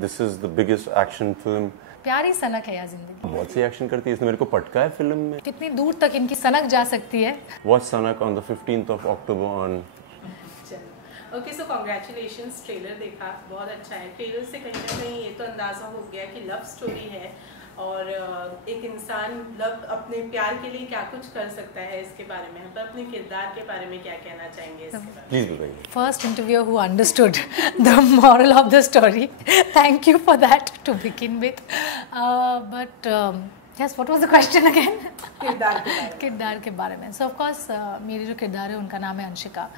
This is the biggest action film. प्यारी सनक है यार जिंदगी। बहुत सी एक्शन करती है, इसने मेरे को पटका है फिल्म में। कितनी दूर तक इनकी सनक जा सकती है। Watch Sanak on the 15th of October on. Okay so congratulations, trailer देखा, बहुत अच्छा है। ट्रेलर से कहीं ना कहीं ये तो अंदाज़ा हो गया कि लव स्टोरी है और एक इंसान लव अपने प्यार के लिए क्या कुछ कर सकता है इसके बारे में। पर अपने किरदार के बारे में क्या कहना चाहेंगे इसके बारे में? प्लीज बताइए। First interviewer who understood the moral of the story. Thank you for that to begin with. But yes, what was the question again? किरदार के बारे में। So of course मेरी जो किरदार है उनका नाम है Anshika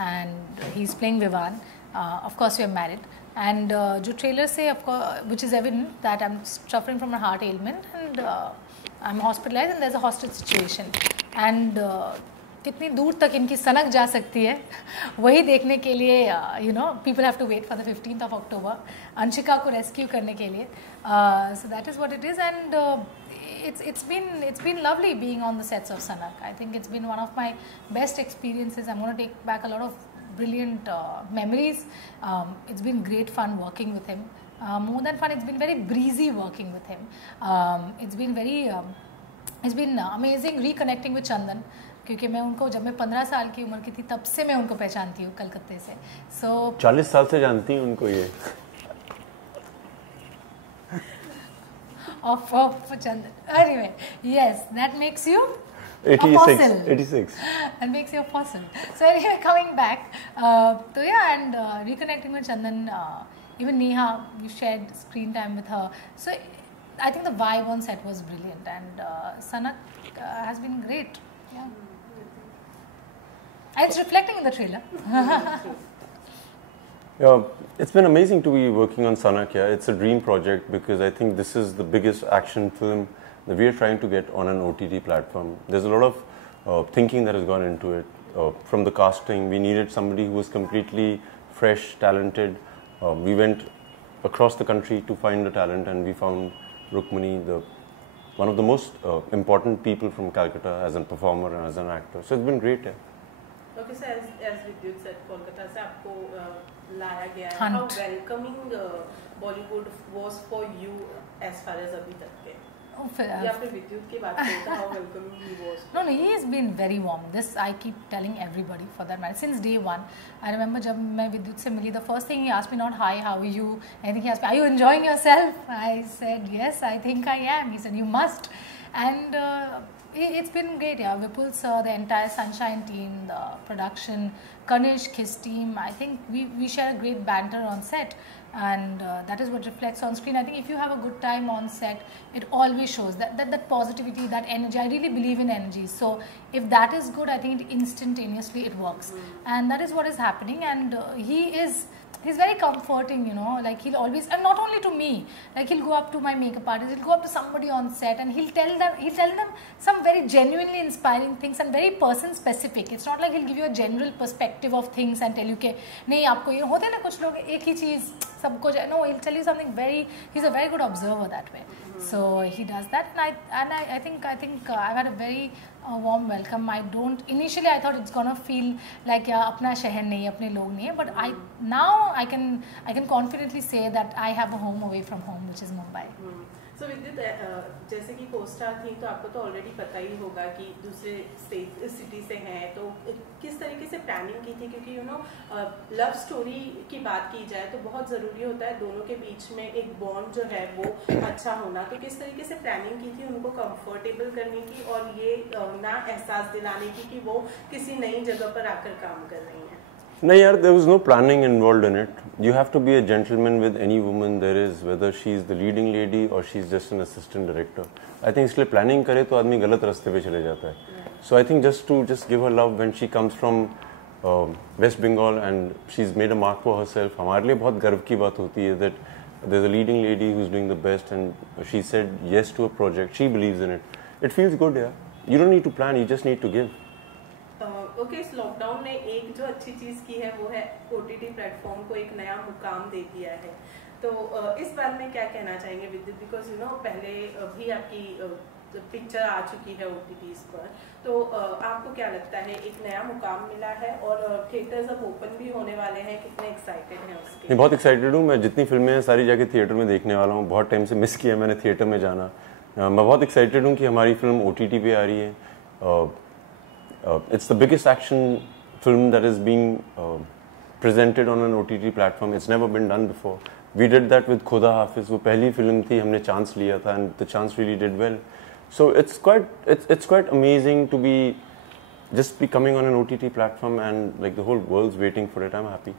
and he's playing Vivan. Of course we are married. And जो ट्रेलर से of course, which is evident that I'm suffering from a heart ailment and I'm hospitalized and there's a hostage situation. And कितनी दूर तक इनकी सनक जा सकती है वही देखने के लिए you know people have to wait for the 15th of October Anshika को रेस्क्यू करने के लिए। So that is what it is and it's been lovely being on the sets of Sanak. I think it's been one of my best experiences. I'm going to take back a lot of brilliant memories. It's been great fun working with him. More than fun, it's been very breezy working with him. It's been amazing reconnecting with Chandan. क्योंकि मैं उनको जब मैं 15 साल की उम्र की थी तब से मैं उनको पहचानती हूँ कलकत्ते से। So 40 साल से जानती हूँ उनको ये। of Chandan. Anyway, yes, that makes you 86. That makes you a fossil. So anyway, coming back, so yeah, and reconnecting with Chandan, even Neha, we shared screen time with her. So I think the vibe on set was brilliant, and Sanak has been great. Yeah. And it's reflecting in the trailer. Yeah, it's been amazing to be working on Sanak. Yeah, it's a dream project because I think this is the biggest action film that we are trying to get on an OTT platform. There's a lot of thinking that has gone into it. From the casting, we needed somebody who was completely fresh, talented. We went across the country to find the talent, and we found Rukmini, one of the most important people from Calcutta as a performer and as an actor. So it's been great. Yeah. Okay, so as Vidyut said, Kolkata से आपको लाया गया है. How welcoming Bollywood was for you as far as अभी तक के? या फिर विद्युत की बात करें तो how welcoming he was? No, he has been very warm. This I keep telling everybody for that matter. Since day one, I remember जब मैं विद्युत से मिली, the first thing he asked me not hi, how are you? I think he asked me, are you enjoying yourself? I said yes, I think I am. He said you must, and it's been great. Yeah, Vipul sir, the entire Sunshine team, the production, Kanishk, his team. I think we share a great banter on set. And that is what reflects on screen. I think if you have a good time on set, it always shows that positivity, that energy. I really believe in energy. So if that is good, I think instantaneously it works. And that is what is happening. And he's very comforting, you know, like he'll always, and not only to me, like he'll go up to my makeup artist, he'll go up to somebody on set and he'll tell them some very genuinely inspiring things and very person specific. It's not like he'll give you a general perspective of things and tell you कि नहीं आपको ये होते ना कुछ लोग एक ही चीज़ सबको no, he'll tell you something he's a very good observer that way. So he does that, and I think I've had a very warm welcome. Initially I thought it's gonna feel like अपना शहर नहीं है, अपने लोग नहीं है, but now I can confidently say that I have a home away from home, which is Mumbai. So विद्युत जैसे कि कोस्टार थी तो आपको तो ऑलरेडी पता ही होगा कि दूसरे सिटी से हैं, तो किस तरीके से प्लानिंग की थी? क्योंकि यू नो लव स्टोरी की बात की जाए तो बहुत ज़रूरी होता है दोनों के बीच में एक बॉन्ड जो है वो अच्छा होना। तो किस तरीके से प्लानिंग की थी उनको कंफर्टेबल करने की और ये ना एहसास दिलाने की कि वो किसी नई जगह पर आकर काम कर रही हैं? No, yaar, there was no planning involved in it. You have to be a gentleman with any woman there is, whether she's the leading lady or she's just an assistant director. I think इसलिए planning करे तो आदमी गलत रास्ते पे चले जाता है. So I think just give her love when she comes from West Bengal and she's made a mark for herself. हमारे लिए बहुत गर्व की बात होती है that there's a leading lady who's doing the best and she said yes to a project. She believes in it. It feels good, yeah. You don't need to plan. You just need to give. Okay, इस lockdown ने एक जो अच्छी चीज़ की है वो है OTT platform को एक नया मुकाम दे दिया है। तो इस बारे में क्या कहना चाहेंगे विद्युत? बिकॉज यू नो पहले भी आपकी पिक्चर आ चुकी है OTTs पर, तो आपको क्या लगता है एक नया मुकाम मिला है और थिएटर्स अब ओपन भी होने वाले हैं, कितने एक्साइटेड हैं उसके? मैं बहुत एक्साइटेड हूँ। मैं जितनी फिल्में हैं सारी जाके थिएटर में देखने वाला हूँ। बहुत टाइम से मिस किया मैंने थिएटर में जाना। मैं बहुत एक्साइटेड हूँ कि हमारी फिल्म OTT पे आ रही है। It's the biggest action film that is being presented on an OTT platform. It's never been done before. We did that with Khuda Hafiz. वो पहली फिल्म थी, हमने चांस लिया था and the chance really did well. So it's quite amazing to be just be coming on an OTT platform and like the whole world's waiting for it. I'm happy.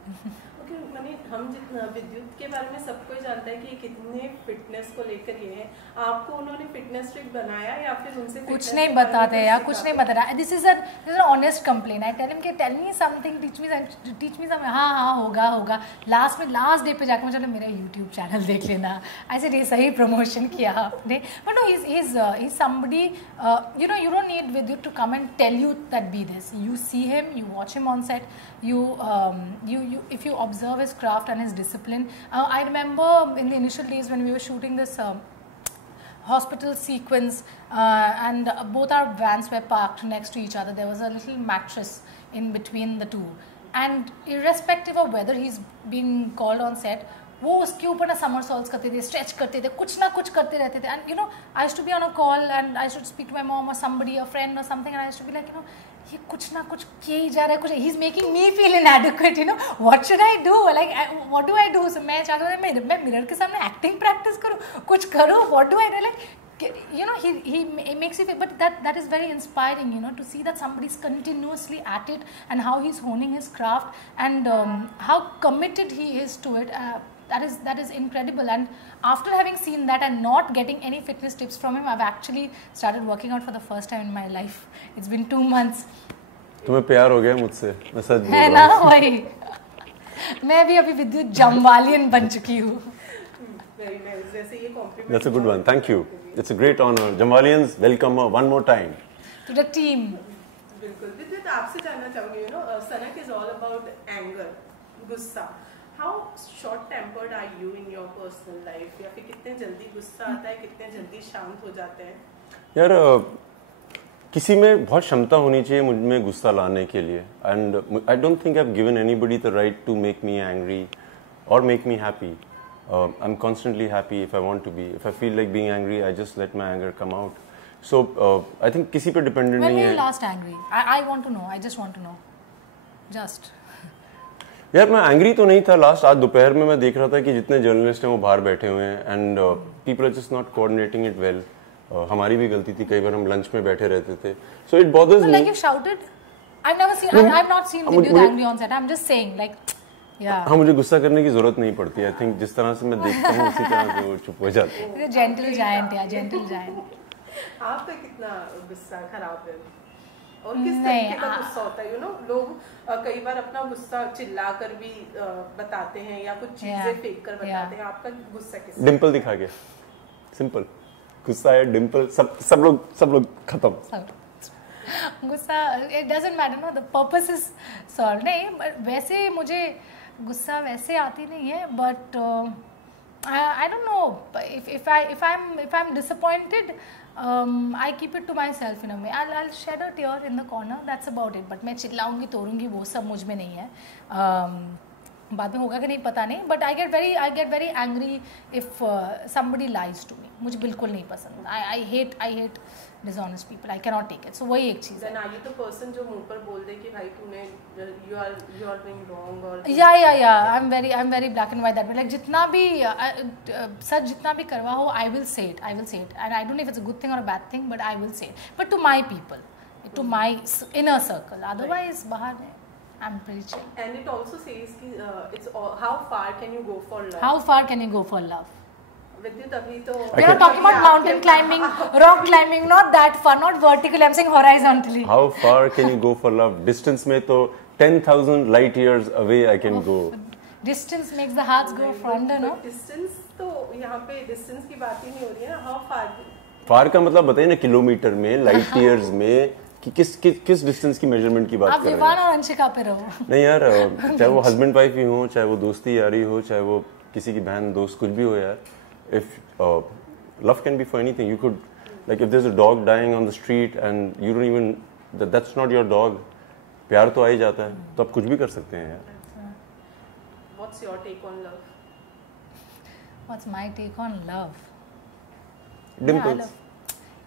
Okay, money हम जितना विद्युत के बारे में सब कोई जानता है कि कितने फिटनेस को लेकर ये है, आपको उन्होंने फिटनेस ट्रिक बनाया या फिर उनसे कुछ नहीं बताते यार, कुछ नहीं बता रहा। This is an honest complain. I tell him कि tell me something, teach me something. हाँ होगा। लास्ट डे पे जाकर मुझे मेरा यूट्यूब चैनल देख लेना। ऐसे ये सही प्रमोशन किया आपने। But no, he is somebody, you know, you don't need Vidyut to come and tell you that be this. You see him, you watch him on set, if you observe his craft and his discipline. I remember in the initial days when we were shooting this hospital sequence, and both our vans were parked next to each other. There was a little mattress in between the two, and irrespective of whether he's being called on set, वो उसके ऊपर ना somersaults करते थे, stretch करते थे, कुछ ना कुछ करते रहते थे. And you know, I used to be on a call and I should speak to my mom or somebody, a friend or something, and I used to be like, you know, ये कुछ ना कुछ किए ही जा रहा है, कुछ he's making me feel inadequate, you know, what should I do, like what do I do? So मैं चाहता हूँ मैं मिरर के सामने acting practice करूँ, कुछ करूँ, what do I do, like, you know, he makes you feel, but that is very inspiring, you know, to see that somebody's continuously at it and how he's honing his craft and how committed he is to it. That is incredible. And after having seen that and not getting any fitness tips from him, I've actually started working out for the first time in my life. It's been 2 months. तुम्हें प्यार हो गया मुझसे, मैं सच बोल है ना वही। मैं भी अभी विद्युत जम्वालियन बन चुकी हूँ। Very nice. जैसे ये compliment. That's a good one. Thank you. It's a great honor. Jamwalians, welcome one more time. To the team. बिल्कुल। विद्युत, आपसे जानना चाहूँगी, you know, सनक is all about anger, गुस्सा. How short-tempered are you in your personal life? या फिर कितने जल्दी गुस्सा आता है, कितने जल्दी शांत हो जाते हैं? यार किसी में बहुत क्षमता होनी चाहिए मुझ में गुस्सा लाने के लिए, and I don't think I have given anybody the right to make me angry और make me happy. I am constantly happy if I want to be. If I feel like being angry, I just let my anger come out. So I think किसी पे dependent नहीं है. When were you last angry? I want to know. I just want to know. Just. यार मैं angry तो नहीं था last. आज दोपहर में मैं देख रहा था कि जितने जर्नलिस्ट हैं वो बाहर बैठे हुए हैं and people are just not coordinating it well. हमारी भी गलती थी, कई बार हम लंच में बैठे रहते थे. So it bothers me. Like you shouted? I've not seen Vidyut angry on set. I'm just saying, like, yeah. हाँ, मुझे गुस्सा करने की जरूरत नहीं पड़ती. आई थिंक जिस तरह से मैं देखता हूँ उसी तरह से वो चुप हो जाते हैं. Gentle giant, yeah, gentle giant. आपका कितना गुस्सा खराब है और किस तरीके का गुस्सा होता है? यू नो, लोग कई बार अपना गुस्सा चिल्ला कर भी बताते हैं या कुछ चीजें फेंक कर बताते हैं. आपका गुस्सा किस? डिम्पल दिखा के, सिंपल. गुस्सा है डिम्पल, सब लोग खत्म. गुस्सा, it doesn't matter, no, the purpose is solved. नहीं, वैसे मुझे गुस्सा वैसे आती नहीं है, but I don't know, if I'm disappointed, I keep it to myself in a way. I'll shed a tear in the corner, that's about it. But मैं चिल्लाऊंगी तोड़ूंगी वो सब मुझ में नहीं है. बाद में होगा कि नहीं पता नहीं, but I get very angry if somebody lies to me. मुझे बिल्कुल नहीं पसंद. I hate dishonest people. I cannot take it. So वही एक चीज़ है. Then are you the person जो मुंह पर बोल दे कि भाई तूने you are doing wrong or? Yeah. I'm very black and white that way. Like जितना भी सच जितना भी करवा हो, I will say it. And I don't know if it's a good thing or a bad thing, but I will say it. But to my people, to my inner circle. Otherwise बाहर में I'm pretty chill. And it also says कि it's how far can you go for love? How far can you go for love? विद्युत अभी तो we are talking about mountain climbing, rock climbing, not that far, not vertically. I'm saying horizontally. How far can you go for love? Distance में तो 10,000 light years away I can go. Distance makes the hearts go fonder, no? Distance तो यहाँ पे distance की बात ही नहीं हो रही है ना. How far? फार का मतलब बताइए ना, किलोमीटर में, लाइट ईयर्स में, कि किस डिस्टेंस की मेजरमेंट की बात कर रहे हैं. आप विवान और अंशिका पे रहो. नहीं यार, चाहे वो हस्बैंड वाइफ ही हो, चाहे वो दोस्ती यारी हो, चाहे वो किसी की बहन दोस्त कुछ भी हो यार. If love can be for anything, you could Like if there's a dog dying on the street and you don't even, that's not your dog, प्यार तो आ ही जाता है, तो आप कुछ भी कर सकते हैं यार. What's your take on love? What's my take on love? Dimples.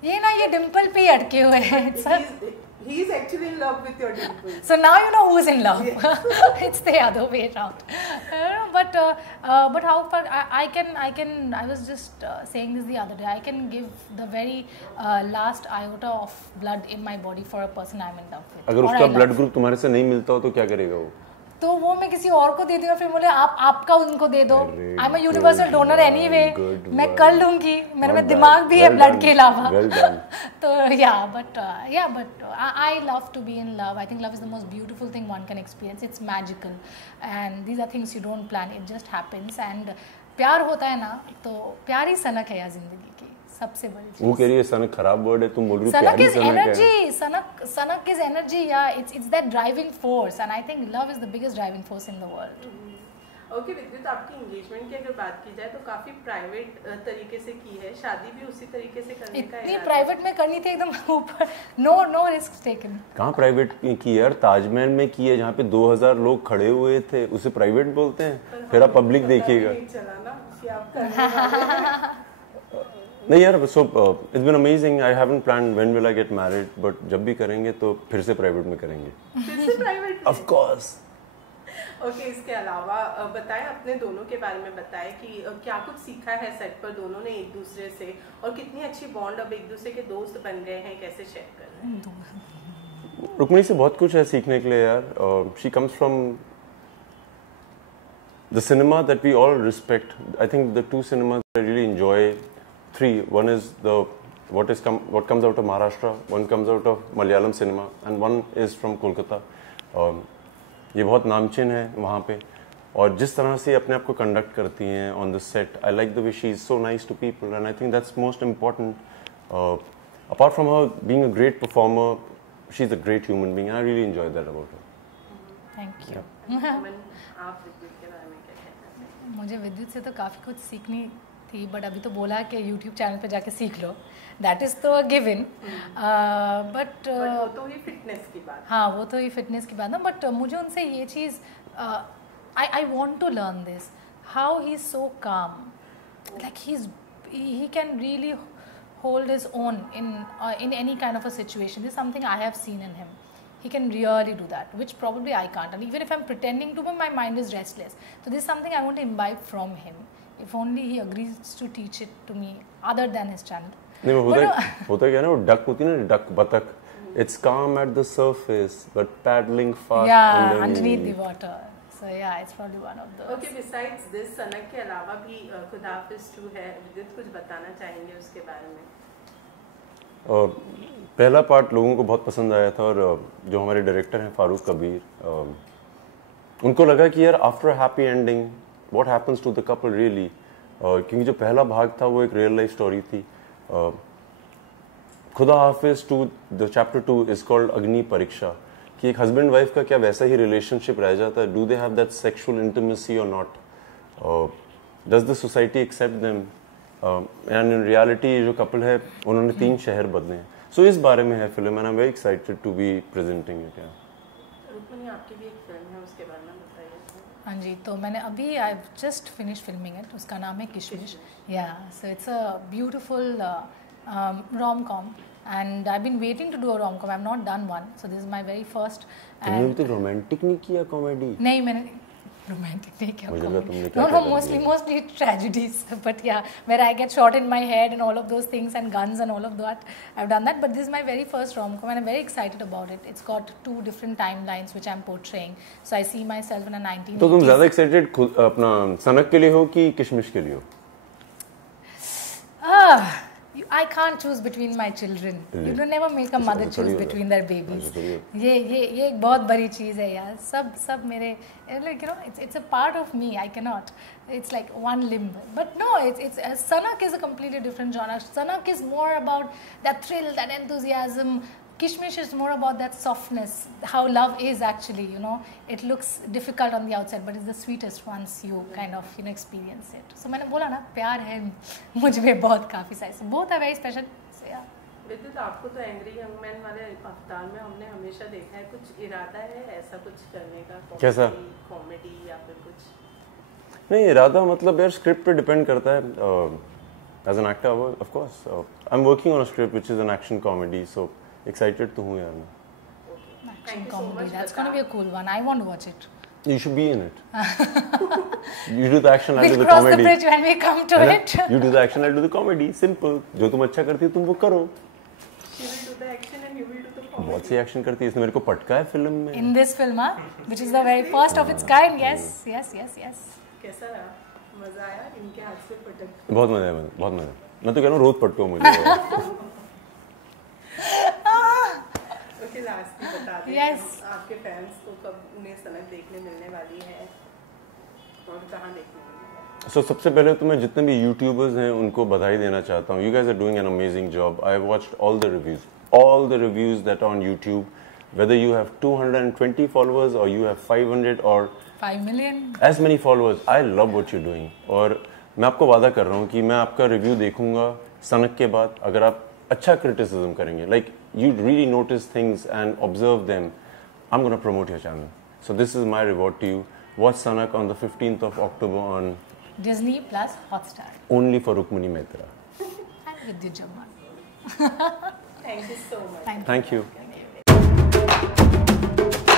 ये ना ये डिम्पल पे ही अटके हुए हैं. He is actually in love with your dimples. So now you know who's in love. Yes. It's the other way around. But how far I was just saying this the other day. I can give the very last iota of blood in my body for a person I'm in love with. अगर उसका blood group तुम्हारे से नहीं मिलता हो तो क्या करेगा वो? तो वो मैं किसी और को दे दूंगा, फिर बोले आप आपका उनको दे दो. I am a universal donor anyway, मैं कर लूंगी, मेरे में दिमाग भी है ब्लड के अलावा. तो but I love to be in love. I think love is the most beautiful thing one can experience. It's magical and these are things you don't plan, it just happens. And प्यार होता है ना, तो प्यार ही सनक है यार जिंदगी की सबसे बड़ी चीज. वो कह रही है सनक खराब वर्ड है, तुम बोल रही हो सनक प्यारी इज सनक एनर्जी. सनक इज एनर्जी. या it's that driving force and I think love is the biggest driving force in the world. Okay विद्युत, आपकी एंगेजमेंट की अगर बात की जाए तो काफी प्राइवेट तरीके से की है, शादी भी उसी तरीके से करने का है. इतनी प्राइवेट में करनी थी एकदम ऊपर. No risk taken. कहाँ प्राइवेट की यार, ताजमहल में की है जहाँ पे 2000 लोग खड़े हुए थे, उसे प्राइवेट बोलते हैं. फिर आप पब्लिक देखिएगा. नहीं यार, so it's been amazing. I haven't planned when will I get married, but जब भी करेंगे तो फिर से प्राइवेट में करेंगे. फिर से प्राइवेट ऑफ कोर्स. ओके, इसके अलावा बताएं, अपने दोनों के बारे में बताएं कि क्या कुछ सीखा है सेट पर दोनों ने एक दूसरे से, और कितनी अच्छी बॉन्ड अब एक दूसरे के दोस्त बन गए हैं, कैसे शेयर कर रहे हैं? रुक्मिणी से बहुत कुछ है सीखने के लिए यार. She comes from the cinema that we all respect. I think the two cinemas I really enjoy. Three. One is what comes out of Maharashtra, one comes out of Malayalam cinema, and one is from Kolkata. ये बहुत नामचीन है वहाँ पे, और जिस तरह से अपने आप को कंडक्ट करती हैं on the set, I like the way she is so nice to people, and I think that's most important. Apart from her being a great performer, she is a great human being. I really enjoy that about her. Thank you. आप विद्युत के बारे में क्या कहना हैं? मुझे विद्युत से तो काफ़ी कुछ सीखनी थी, बट अभी तो बोला कि यूट्यूब चैनल पे जाके सीख लो, दैट इज़ तो गिवन. बट वो तो ही फिटनेस की बात. हाँ, वो तो ही फिटनेस की बात है. बट मुझे उनसे ये चीज़, I want to learn this, how he is so calm, like he can really hold his own in any kind of a situation. This is something I have seen in him. He can really do that, which probably I can't. And even if I'm pretending to be, my mind is restless. So this is something I want to imbibe from him. If only he agrees to teach it to me, other than his channel. नहीं, होता क्या है ना, वो duck होती है ना, duck बतख. It's calm at the surface, but paddling fast. Yeah, underneath the water. So yeah, it's probably one of those. Okay, besides this, सनक के अलावा भी खुदा हाफिज़ 2 है. विद्युत कुछ बताना चाहेंगे उसके बारे में? पहला पार्ट लोगों को बहुत पसंद आया था, और जो हमारे डायरेक्टर हैं फारूक कबीर, उनको लगा कि यार after a happy ending what happens to the couple really. क्योंकि जो पहला भाग था वो एक रियल लाइफ स्टोरी थी. खुदा हाफिज़ 2, द चैप्टर 2 इज कॉल्ड अग्नि परीक्षा, कि एक हस्बैंड वाइफ का क्या वैसा ही रिलेशनशिप रह जाता है. Do they have that sexual intimacy और not? Does the society accept them? And in reality जो कपल है उन्होंने 3 शहर बदले हैं. सो इस बारे में है फिल्म, and I am very excited to be presenting it. Rukmini, आपकी भी एक फिल्म है, उसके बारे में बताइए. हाँ जी, तो मैंने अभी I just finish filming it. उसका नाम है किशमिश. या so it's a beautiful rom-com, and I've been waiting to do a rom-com. I've not done one, so this is my very first. तुमने तो रोमांटिक नहीं किया कॉमेडी? नहीं, मैंने रोमांटिक नहीं किया. मुझे लगा तुमने क्या No, mostly tragedies. But yeah, where I get shot in my head and all of those things, and guns and all of that. I've done that, but this is my very first rom-com, and I'm very excited about it. It's got 2 different timelines which I'm portraying. So I see myself in a 1980s. तो तुम ज्यादा excited अपना सनक के लिए हो कि किशमिश के लिए हो? I can't choose between my children. You don't never make a mother choose between their babies. ये एक बहुत बड़ी चीज़ है यार. सब मेरे, like you know, it's a part of me. I cannot. It's like one limb. But no, it's Sanak is a completely different genre. Sanak is more about that thrill, that enthusiasm. Kishmish is more about that softness, how love is actually, you know. It looks difficult on the outside, but it's the sweetest once you kind of, you know, experience it. So मैंने बोला ना, प्यार है मुझ में बहुत काफ़ी सारे. Both are very special. So yeah. विद्युत, आपको तो एंग्री यंग मैन वाले अवतार में हमने हमेशा देखा है, कुछ इरादा है ऐसा कुछ करने का? कैसा? कॉमेडी या फिर कुछ? नहीं, इरादा मतलब यार स्क्रिप्ट पे डिपेंड करता है. As an actor of course I am working on a script which is an action comedy, so excited तो हूँ यार मैं. Action comedy. That's gonna be a cool one. I want to watch it. You should be in it. You do the action, I'll do We'll the cross comedy. the bridge when we come to है ना? it. You do the action, I'll do the comedy. Simple. जो तुम अच्छा करती हो तुम वो करो. She will do the action and you will do the comedy. बहुत सी एक्शन करती है, इसने मेरे को पटका है फिल्म में. In this film, which is the very first of its kind. Yes, yes, yes, yes. कैसा रहा? मजा आया इनके हाथ से पटक? बहुत मजा है, बहुत मजा. मैं तो कह रहा हूँ रोज पटको मुझे. ओके, लास्ट में बता दें Yes. आपके फैंस को कब उन्हें सनक देखने मिलने वाली है और कहाँ देखने मिलने वाली है? So सबसे पहले तो मैं जितने भी यूट्यूबर्स हैं उनको बधाई देना चाहता हूँ. You guys are doing an amazing job. I have watched all the reviews that are on YouTube. Whether you have 220 followers or you have 500 or 5 million. as many followers, I love what you're doing. और मैं आपको वादा कर रहा हूँ कि मैं आपका रिव्यू देखूंगा सनक के बाद. अगर आप अच्छा क्रिटिसिज्म करेंगे, like you really notice things and observe them, I'm going to promote your channel. So this is my reward to you. Watch Sanak on the 15th of October on Disney Plus Hotstar. only for Rukmini Mehta. And Vidyut Jammar. Thank you so much. Thank you. Thank you. Thank you.